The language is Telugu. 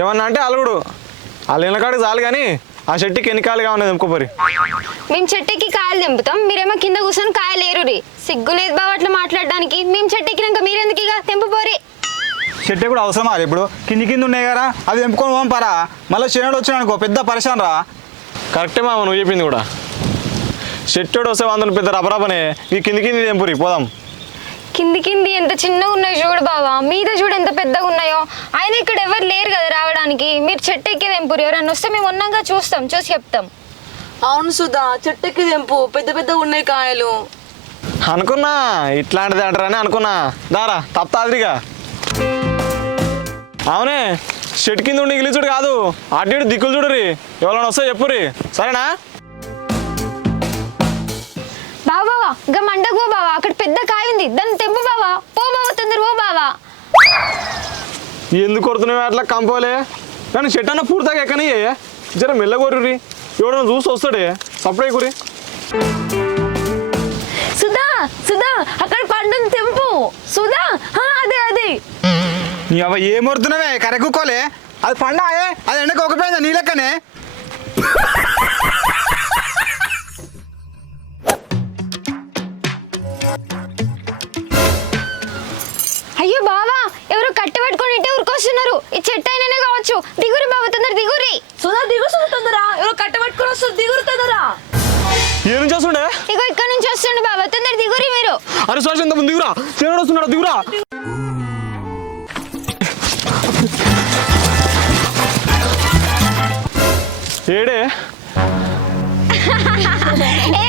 ఏమన్నా అంటే అలుగుడు వాళ్ళు ఎనకాడికి చాలు కానీ ఆ చెట్టుకి ఎన్ని కాయలు కావాలి తెంపుకోపోరి. మేము చెట్టెక్కి కాయలు తెంపుతాం, మీరేమో కింద కూర్చొని కాయలు ఏరురి. సిగ్గు లేదు బావ అట్లా మాట్లాడడానికి. మేము చెట్టెక్కినాక మీరెందుకు ఇక తెంపుపోరి. చెట్టు కూడా అవసరమా ఇప్పుడు? కింది ఉన్నాయి కదా అవి తెంపుకొని పోం పరా. మళ్ళీ శనుడు వచ్చిన అనుకో పెద్ద పరిశాన్ రా. కరెక్టే మామ నువ్వు చెప్పింది కూడా. చెట్టోడు వస్తే వందను పెద్ద రబరబనే ఈ కింది తెంపురి పోదాం. కింది ఎంత చిన్నగా ఉన్నాయో చూడు బావా, మీద చూడు ఎంత పెద్దగా ఉన్నాయో. ఆయన ఇక్కడ ఎవరు లేరు కదా రావడానికి. మీరు చెట్టెక్కి తెంపురి, ఎవరన్నా వస్తే మేము ఉన్నాగా చూస్తాం, చూసి చెప్తాం. అవును సుధా, చెట్టెక్కి తెంపు, పెద్ద పెద్దగా ఉన్నాయి కాయలు. అనుకున్నా ఇట్లాంటిది అంటారని అనుకున్నా. దారా తప్తాదిరిగా. అవునే చెట్టు కింద ఉండి ఇగిలిచుడు కాదు, అటు ఇటు దిక్కులు చూడురి. ఎవరైనా వస్తే చెప్పురి సరేనా? బావా గా మండకు పో బావా, అక్కడ పెద్ద కాయ ఉంది, దాన్ని తెంపు బావా. పో బావా తొందర పో బావా. ఎందుకు కొడుతున్నావు అట్లా కంపోలే? కానీ చెట్టు అన్న పూర్తిగా ఎక్కని జర మెల్లగొర్రి. ఎవడన్నా చూసి వస్తాడే సప్లై కురి. సుధా సుధా అక్కడ పండుని తెంపు. సుధా అదే అదే. నీ అవ ఏం వరుతున్నావే కరెక్కుకోలే. అది పండాయే, అది ఎండకు ఒకపోయిందా నీ లెక్కనే. అయ్యో బావా, ఎవరు కట్ట పట్టుకొని ఇట్టే ఉరికొస్తున్నారు. ఈ చెట్టు అయిననే కావచ్చు. దిగురి బావ తొందర దిగురి. సుధా దిగు సుధా తొందర, ఎవరో కట్ట పట్టుకొని వస్తుంది, దిగురు తొందర. ఏ నుంచి వస్తుండే? ఇగో ఇక్కడ నుంచి వస్తుండు బావా, తొందర దిగురి మీరు. అరే సార్ ఎంత దిగురా, చేనుడు వస్తున్నాడు దిగురా. ఏడే ఏ